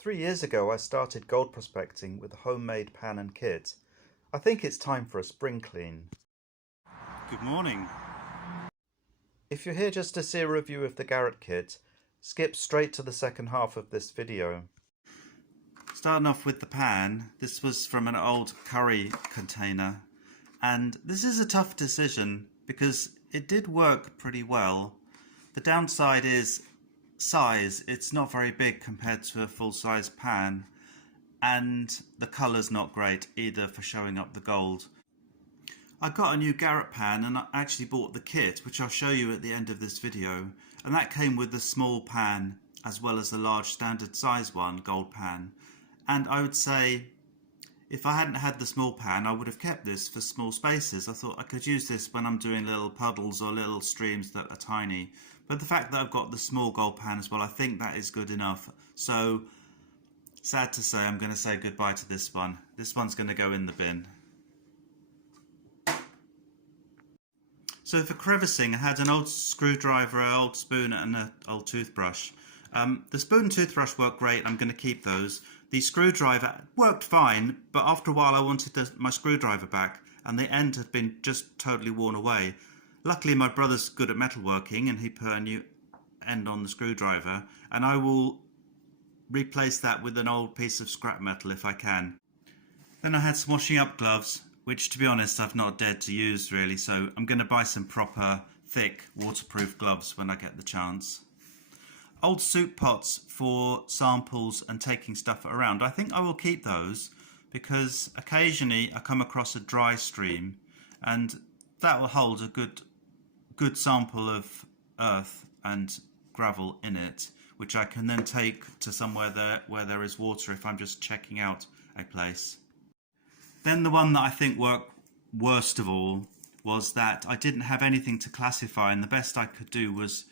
3 years ago I started gold prospecting with a homemade pan and kit. I think it's time for a spring clean. Good morning. If you're here just to see a review of the Garrett kit, skip straight to the second half of this video. Starting off with the pan, this was from an old curry container, and this is a tough decision because it did work pretty well. The downside is size. It's not very big compared to a full-size pan, and the colour's not great either for showing up the gold. I got a new Garrett pan and I actually bought the kit, which I'll show you at the end of this video, and that came with the small pan as well as the large standard size one, gold pan. And I would say if I hadn't had the small pan, I would have kept this for small spaces. I thought I could use this when I'm doing little puddles or little streams that are tiny. But the fact that I've got the small gold pan as well, I think that is good enough. So, sad to say, I'm going to say goodbye to this one. This one's going to go in the bin. So for crevicing, I had an old screwdriver, an old spoon and an old toothbrush. The spoon and toothbrush worked great. I'm going to keep those. The screwdriver worked fine, but after a while I wanted my screwdriver back and the end had been just totally worn away. Luckily my brother's good at metalworking and he put a new end on the screwdriver, and I will replace that with an old piece of scrap metal if I can. Then I had some washing up gloves, which to be honest I've not dared to use really, so I'm going to buy some proper thick waterproof gloves when I get the chance. Old soup pots for samples and taking stuff around. I think I will keep those because occasionally I come across a dry stream and that will hold a good sample of earth and gravel in it, which I can then take to somewhere where there is water if I'm just checking out a place. Then the one that I think worked worst of all was that I didn't have anything to classify, and the best I could do was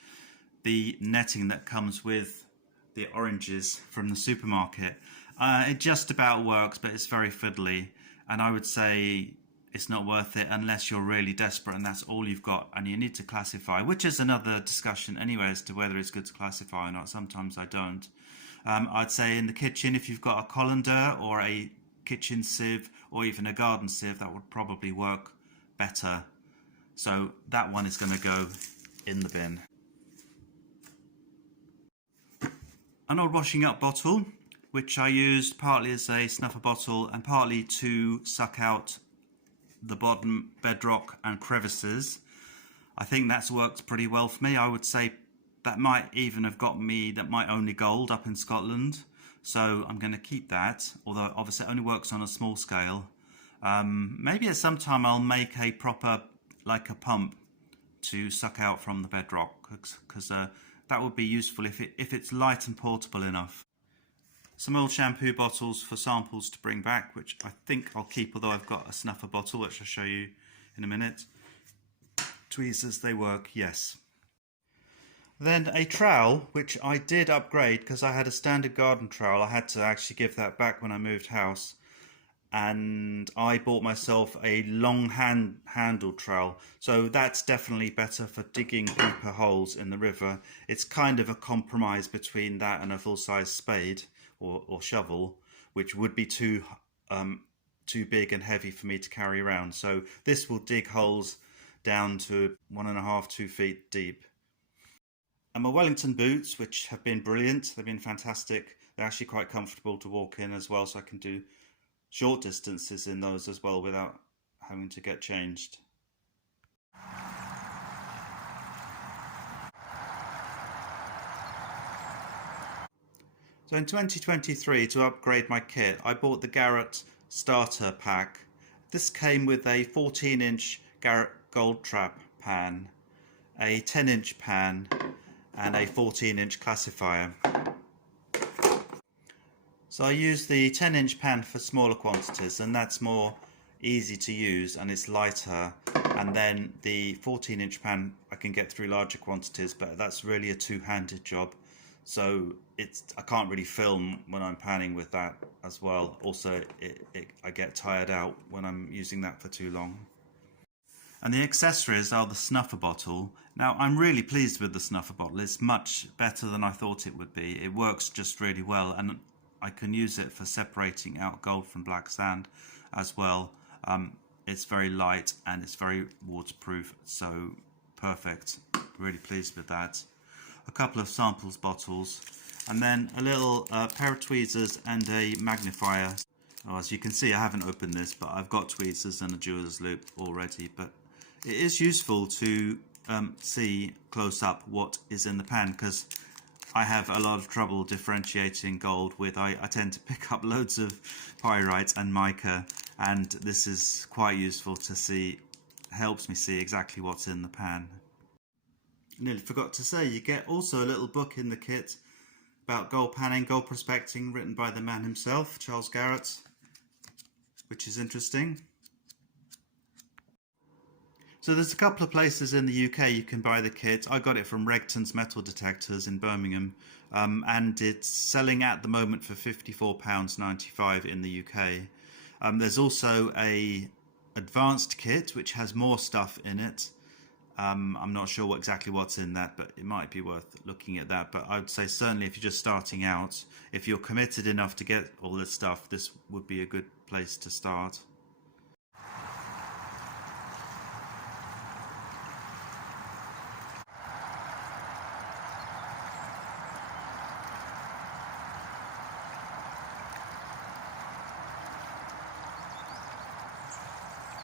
the netting that comes with the oranges from the supermarket. It just about works, but it's very fiddly, and I would say it's not worth it unless you're really desperate and that's all you've got and you need to classify, which is another discussion anyway as to whether it's good to classify or not. Sometimes I don't. I'd say in the kitchen, if you've got a colander or a kitchen sieve or even a garden sieve, that would probably work better. So that one is going to go in the bin. An old washing up bottle, which I used partly as a snuffer bottle and partly to suck out the bottom bedrock and crevices. I think that's worked pretty well for me. I would say that might even have got me my only gold up in Scotland. So I'm going to keep that, although obviously it only works on a small scale. Maybe at some time I'll make a proper, like a pump to suck out from the bedrock, because that would be useful if it's light and portable enough. Some old shampoo bottles for samples to bring back, which I think I'll keep, although I've got a snuffer bottle, which I'll show you in a minute. Tweezers, they work, yes. Then a trowel, which I did upgrade because I had a standard garden trowel. I had to actually give that back when I moved house. And I bought myself a long handled trowel. So that's definitely better for digging deeper holes in the river. It's kind of a compromise between that and a full-size spade or shovel, which would be too big and heavy for me to carry around. So this will dig holes down to 1.5 to 2 feet deep. And my Wellington boots, which have been brilliant, they've been fantastic. They're actually quite comfortable to walk in as well, so I can do short distances in those as well without having to get changed. So in 2023, to upgrade my kit, I bought the Garrett starter pack. This came with a 14-inch Garrett Gold Trap pan, a 10-inch pan, and a 14-inch classifier. So I use the 10-inch pan for smaller quantities, and that's more easy to use and it's lighter. And then the 14-inch pan I can get through larger quantities, but that's really a two-handed job. So I can't really film when I'm panning with that as well. Also, I get tired out when I'm using that for too long. And the accessories are the snuffer bottle. Now, I'm really pleased with the snuffer bottle. It's much better than I thought it would be. It works just really well. And I can use it for separating out gold from black sand as well. It's very light and it's very waterproof, so perfect. Really pleased with that. A couple of samples bottles, and then a little pair of tweezers and a magnifier. Oh, as you can see, I haven't opened this, but I've got tweezers and a jeweler's loop already. But it is useful to see close up what is in the pan, because I have a lot of trouble differentiating gold with, I tend to pick up loads of pyrite and mica, and this is quite useful to see, helps me see exactly what's in the pan. Nearly forgot to say, you get also a little book in the kit about gold panning, gold prospecting, written by the man himself, Charles Garrett, which is interesting. So there's a couple of places in the UK you can buy the kit. I got it from Regton's Metal Detectors in Birmingham, and it's selling at the moment for £54.95 in the UK. There's also a advanced kit which has more stuff in it. I'm not sure exactly what's in that, but it might be worth looking at that. But I would say certainly if you're just starting out, if you're committed enough to get all this stuff, this would be a good place to start.